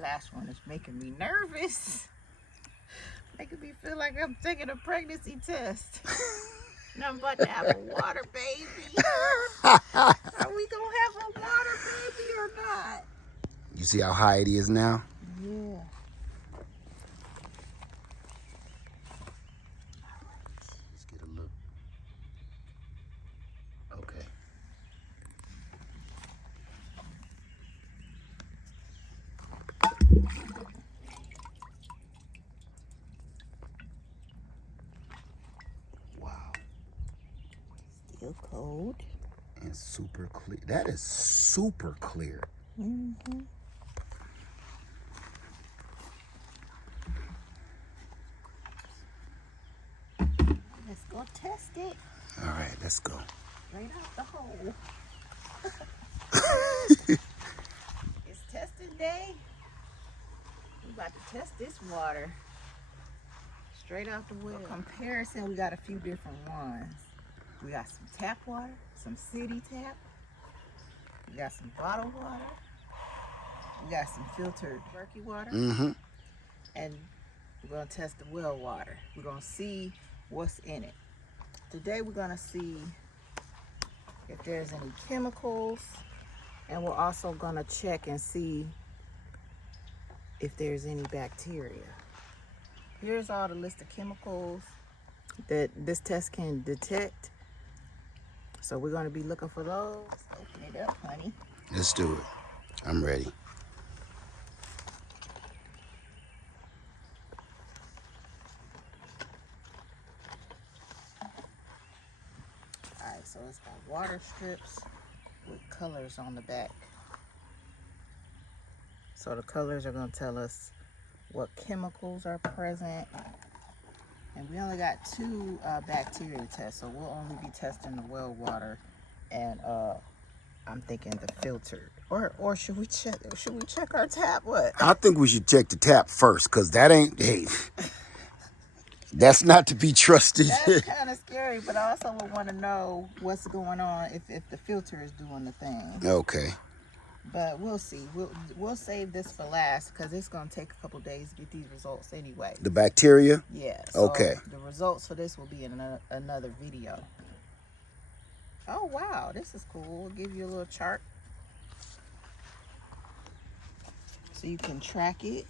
last one is making me nervous. Making me feel like I'm taking a pregnancy test. Nothing but to have a water baby. Are we gonna have a water baby or not? You see how high it is now? Yeah. Let's get a look. Okay. Wow. Still cold. And super clear. That is super clear. Mm-hmm. Let's go test it. All right, let's go. Right out the hole. It's testing day. We about to test this water. Straight out the well. For comparison, we got a few different ones. We got some tap water, some city tap. We got some bottled water. We got some filtered murky water. Mm-hmm. And we're gonna test the well water. We're gonna see what's in it. Today we're gonna see if there's any chemicals, and we're also gonna check and see if there's any bacteria. Here's all the list of chemicals that this test can detect. So we're gonna be looking for those. Open it up, honey. Let's do it. I'm ready. Alright, so it's got water strips with colors on the back. So the colors are going to tell us what chemicals are present. And we only got 2 bacteria tests, so we'll only be testing the well water and I'm thinking the filtered. Or should we check our tap? What? I think we should check the tap first, because that ain't, hey, that's not to be trusted. That's kind of scary, but I also would want to know what's going on if the filter is doing the thing. Okay. But we'll see. We'll save this for last because it's going to take a couple days to get these results anyway. The bacteria? Yeah. So okay. The results for this will be in another video. Oh, wow. This is cool. We'll give you a little chart so you can track it.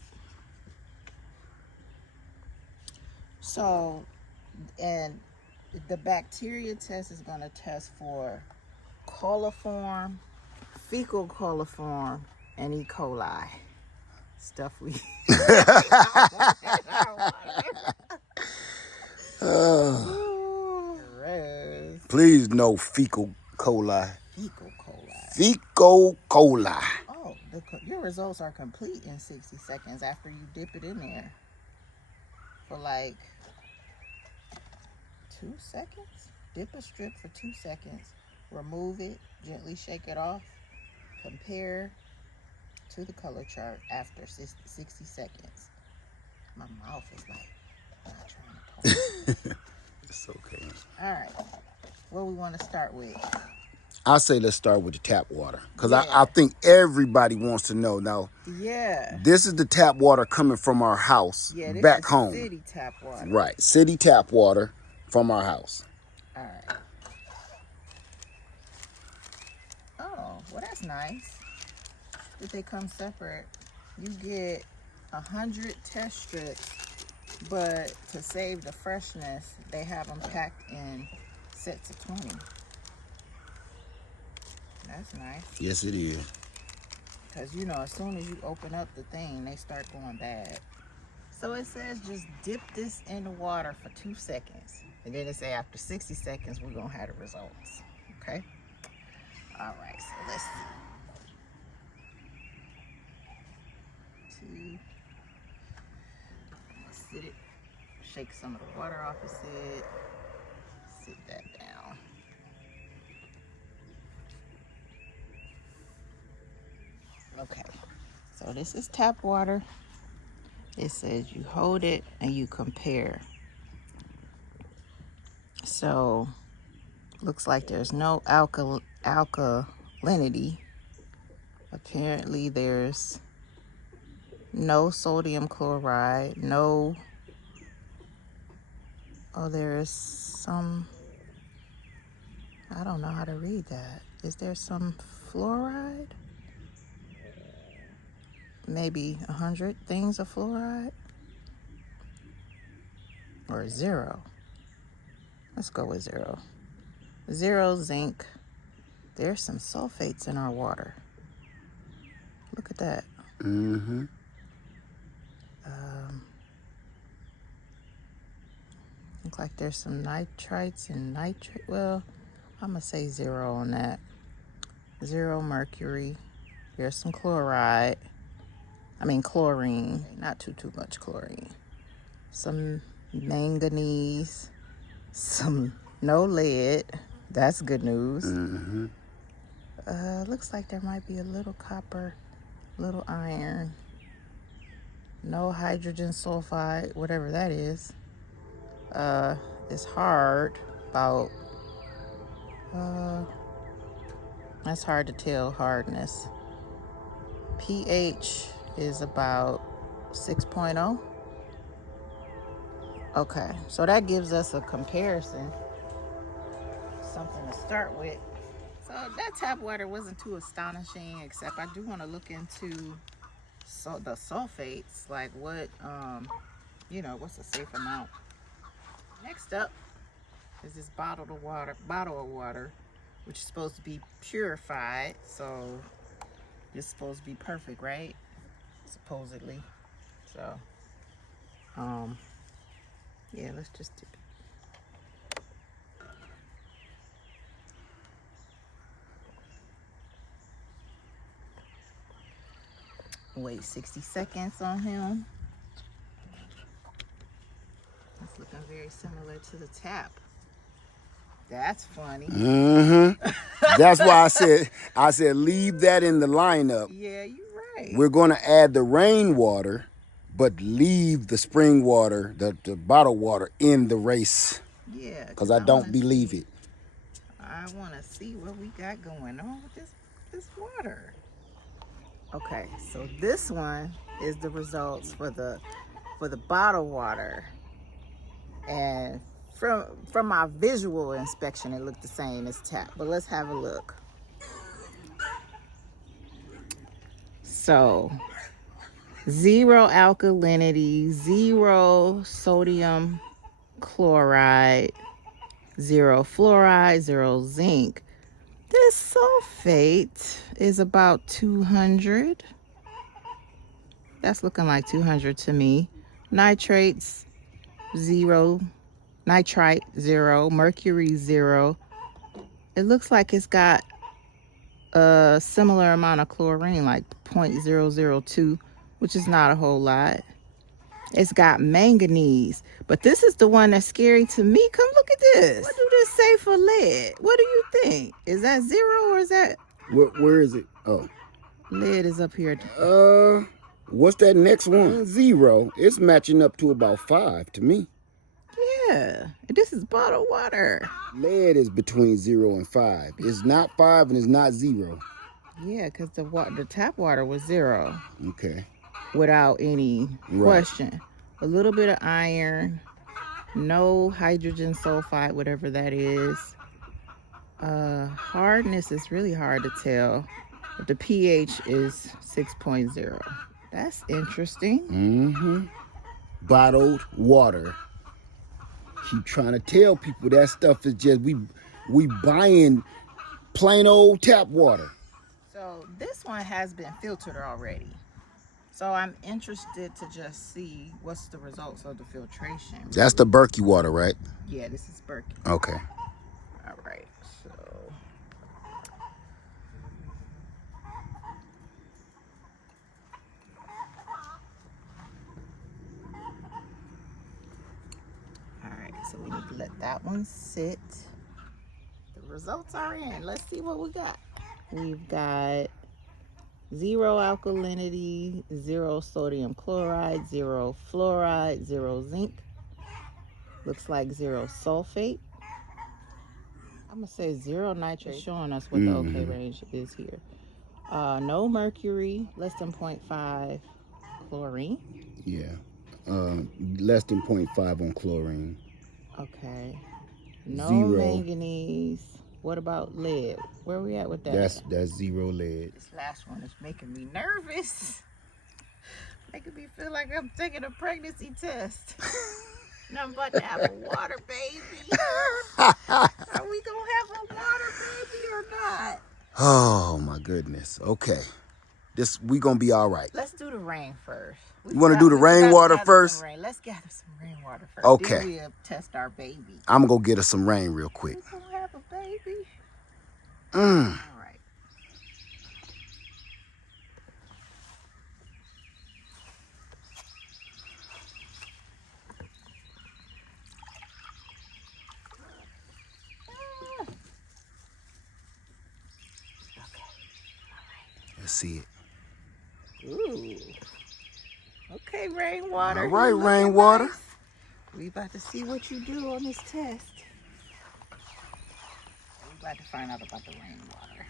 So, and the bacteria test is going to test for coliform, fecal coliform, and E. coli. Stuff we... Please no fecal coli. Fecal coli. Fecal coli. Oh, your results are complete in 60 seconds after you dip it in there. For like 2 seconds. Dip a strip for 2 seconds. Remove it. Gently shake it off. Compare to the color chart after 60 seconds. My mouth is like not trying to talk. It's okay. All right. What we want to start with? I say let's start with the tap water, because yeah. I think everybody wants to know now. Yeah. This is the tap water coming from our house back home. City tap water. Right. City tap water from our house. All right. Oh, well, that's nice that they come separate. You get 100 test strips, but to save the freshness, they have them packed in sets of 20. That's nice. Yes, it is. Because, you know, as soon as you open up the thing, they start going bad. So it says just dip this in the water for 2 seconds. And then it say after 60 seconds, we're going to have the results. Okay? All right, so let's see. Sit it. Shake some of the water off of it. Sit that down. Okay, so this is tap water. It says you hold it and you compare. So looks like there's no alkalinity. Apparently there's no sodium chloride, no, oh, there is some, I don't know how to read that. Is there some fluoride? Maybe 100 things of fluoride? Or 0. Let's go with 0. 0 zinc. There's some sulfates in our water. Look at that. Mm-hmm. Look like there's some nitrites and nitrate. Well, I'm going to say 0 on that. 0 mercury. There's some chloride. Chlorine. Not too much chlorine. Some manganese. Some no lead. That's good news. Mm-hmm. Looks like there might be a little copper, little iron. No hydrogen sulfide, whatever that is. It's hard. About that's hard to tell, hardness. pH is about 6.0. Okay, so that gives us a comparison, something to start with. So that tap water wasn't too astonishing, except I do want to look into the sulfates, like what, what's a safe amount. Next up is this bottle of water, which is supposed to be purified. So it's supposed to be perfect, right? Supposedly. So, yeah, let's just do it. Wait 60 seconds on him. It's looking very similar to the tap. That's funny. Mm-hmm. That's why I said leave that in the lineup. Yeah, you're right. We're going to add the rainwater, but leave the spring water, the bottled water in the race. Yeah. Because I don't believe it. I want to see what we got going on with this water. Okay, so this one is the results for the bottled water. And from my visual inspection, it looked the same as tap. But let's have a look. So, 0 alkalinity, 0 sodium chloride, 0 fluoride, 0 zinc. This sulfate is about 200. That's looking like 200 to me. Nitrates, 0. Nitrite, 0. Mercury, 0. It looks like it's got a similar amount of chlorine, like 0.002, which is not a whole lot. It's got manganese, but this is the one that's scary to me. Come look at this. What do this say for lead? What do you think? Is that 0 or is that? Where is it? Oh. Lead is up here. What's that next one? 0. It's matching up to about 5 to me. Yeah, this is bottled water. Lead is between 0 and 5. It's not 5 and it's not 0. Yeah, because the tap water was 0. Okay. Without any question. A little bit of iron, no hydrogen sulfide, whatever that is. Hardness is really hard to tell. But the pH is 6.0. That's interesting. Mm-hmm. Bottled water. Keep trying to tell people that stuff is just, we buying plain old tap water. So this one has been filtered already. So I'm interested to just see what's the results of the filtration. That's the Berkey water, right? Yeah, this is Berkey. Okay. All right, so. All right, so we need to let that one sit. The results are in. Let's see what we got. We've got 0 alkalinity, 0 sodium chloride, 0 fluoride, 0 zinc. Looks like 0 sulfate. I'm going to say 0 nitrate, showing us what the okay range is here. No mercury, less than 0.5. chlorine? Yeah. Less than 0.5 on chlorine. Okay. No 0. manganese. What about lead? Where we at with that? That's 0 lead. This last one is making me nervous. Making me feel like I'm taking a pregnancy test. And I'm about to have a water baby. Are we gonna have a water baby or not? Oh my goodness. Okay. We gonna be all right. Let's do the rain first. You want to do the rainwater first? Let's gather some rainwater first. Okay. Then we'll test our baby. I'm gonna go get us some rain real quick. We gonna have a baby. All right. Let's see it. Ooh. Okay, rainwater. All right, rainwater. Nice. We about to see what you do on this test. We about to find out about the rainwater.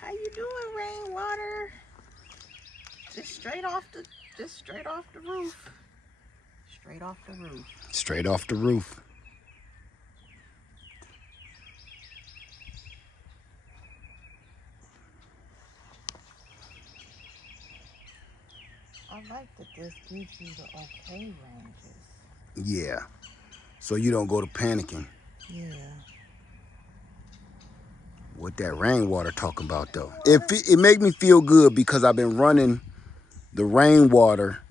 How you doing, rainwater? Just straight off the roof. Straight off the roof. Straight off the roof. I like that this gives you the okay ranges. Yeah. So you don't go to panicking. Yeah. What that rainwater talking about though? It make me feel good because I've been running the rainwater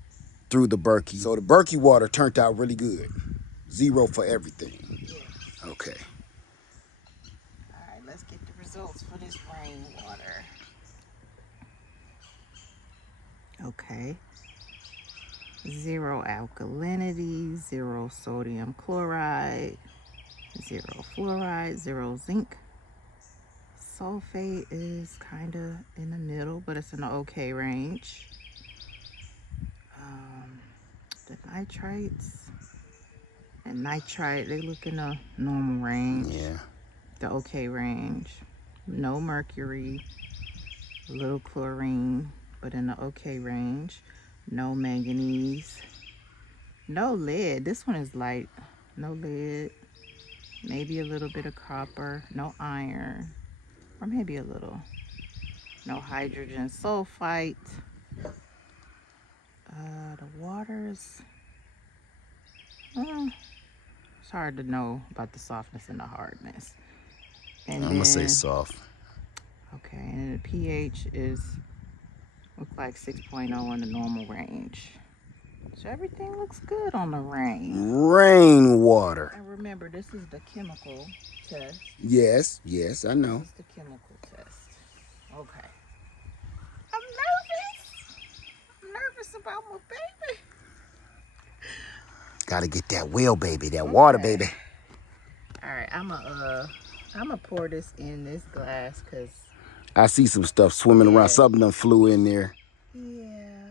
through the Berkey. So the Berkey water turned out really good. 0 for everything. Yeah. Okay. All right, let's get the results for this rainwater. Okay. 0 alkalinity, 0 sodium chloride, 0 fluoride, 0 zinc. Sulfate is kind of in the middle, but it's in the okay range. The nitrites and nitrite, they look in the normal range. Yeah. The okay range. No mercury, a little chlorine, but in the okay range. No manganese, no lead. This one is light. No lead, maybe a little bit of copper. No iron, or maybe a little. No hydrogen sulfite. The waters, it's hard to know about the softness and the hardness. And I'm gonna say soft. Okay, and the pH looks like 6.0 in the normal range. So everything looks good on the rain. Rainwater. And remember, this is the chemical test. Yes, I know. This is the chemical test. Okay. I'm nervous. I'm nervous about my baby. Gotta get that well, baby. That water, baby. All right, I'm gonna pour this in this glass because I see some stuff swimming around. Something done flew in there. yeah.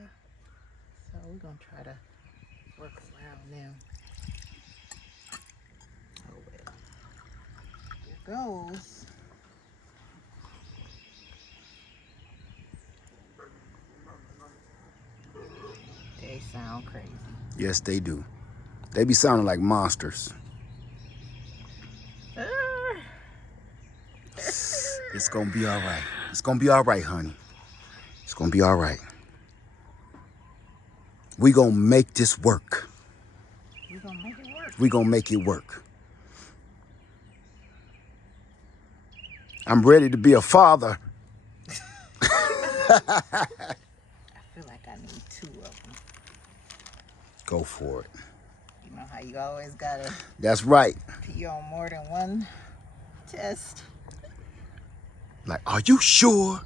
So we're gonna try to work around them. Oh well. Here goes. They sound crazy. Yes, they do. They be sounding like monsters. It's gonna be all right. It's gonna be all right, honey. It's gonna be all right. We gonna make this work. We gonna make it work. We gonna make it work. I'm ready to be a father. I feel like I need 2 of them. Go for it. You know how you always gotta That's right. pee on more than one test. Like, are you sure?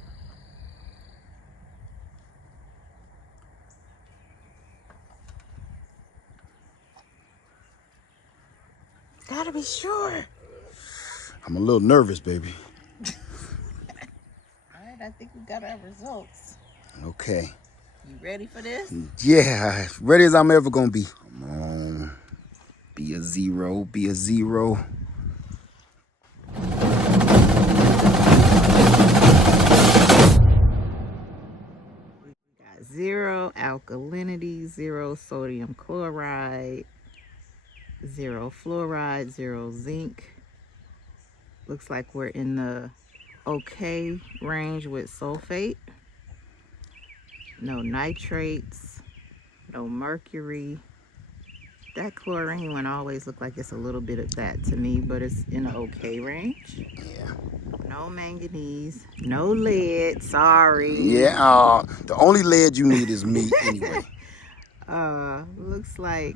Gotta be sure. I'm a little nervous, baby. All right, I think we got our results. Okay. You ready for this? Yeah, ready as I'm ever gonna be. Come on. Be a 0, be a 0. 0 alkalinity, 0 sodium chloride, 0 fluoride, 0 zinc. Looks like we're in the okay range with sulfate. No nitrates, no mercury. That chlorine one always look like it's a little bit of that to me, but it's in an okay range. Yeah. No manganese, no lead, sorry. Yeah, the only lead you need is meat anyway. Looks like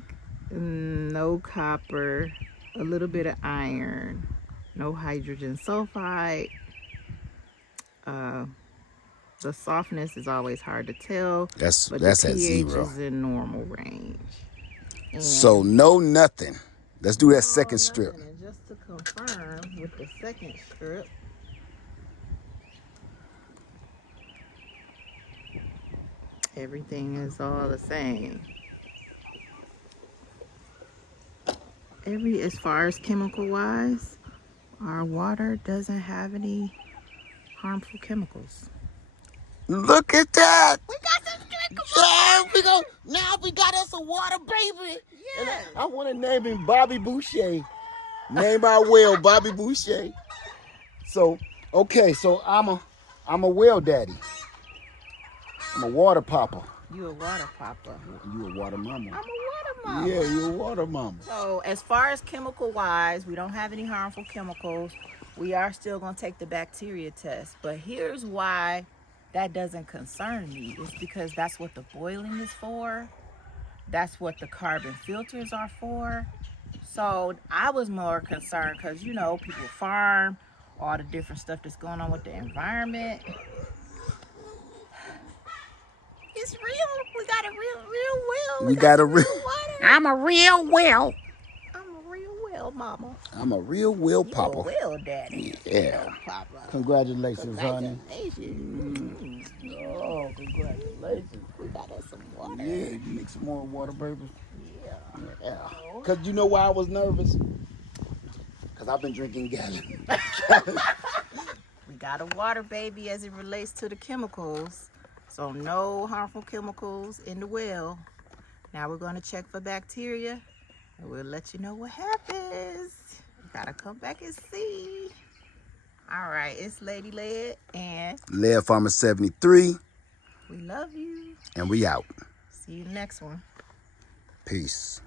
no copper, a little bit of iron, no hydrogen sulfide. The softness is always hard to tell, but the That's at pH 0. is in normal range. And So no nothing. Let's do that no, second strip. nothing. And just to confirm with the second strip, everything is all the same. As far as chemical wise, our water doesn't have any harmful chemicals. Look at that. We got some drinkable Yeah, now we got us a water baby. Yes. And I want to name him Bobby Boucher. Name our well Bobby Boucher. So, okay, so I'm a well daddy. I'm a water popper. You a water popper. You a water mama. I'm a water mama. Yeah, you a water mama. So as far as chemical wise, we don't have any harmful chemicals. We are still going to take the bacteria test. But here's why that doesn't concern me. It's because that's what the boiling is for. That's what the carbon filters are for. So I was more concerned because, you know, people farm, all the different stuff that's going on with the environment. It's real. We got a real well. We got a real water. I'm a real well. I'm a real well mama. I'm a real well You papa. a well daddy. Yeah. Well papa. Congratulations, honey. Congratulations. Oh, congratulations. We got us some water. Yeah, you make some more water, baby. Yeah. Yeah. Cause you know why I was nervous? Cause I've been drinking gallons. We got a water baby as it relates to the chemicals. So no harmful chemicals in the well. Now we're going to check for bacteria and we'll let you know what happens. You gotta come back and see. All right, it's Lady Lead and Lead Farmer 73. we love you. And we out. See you next one. Peace.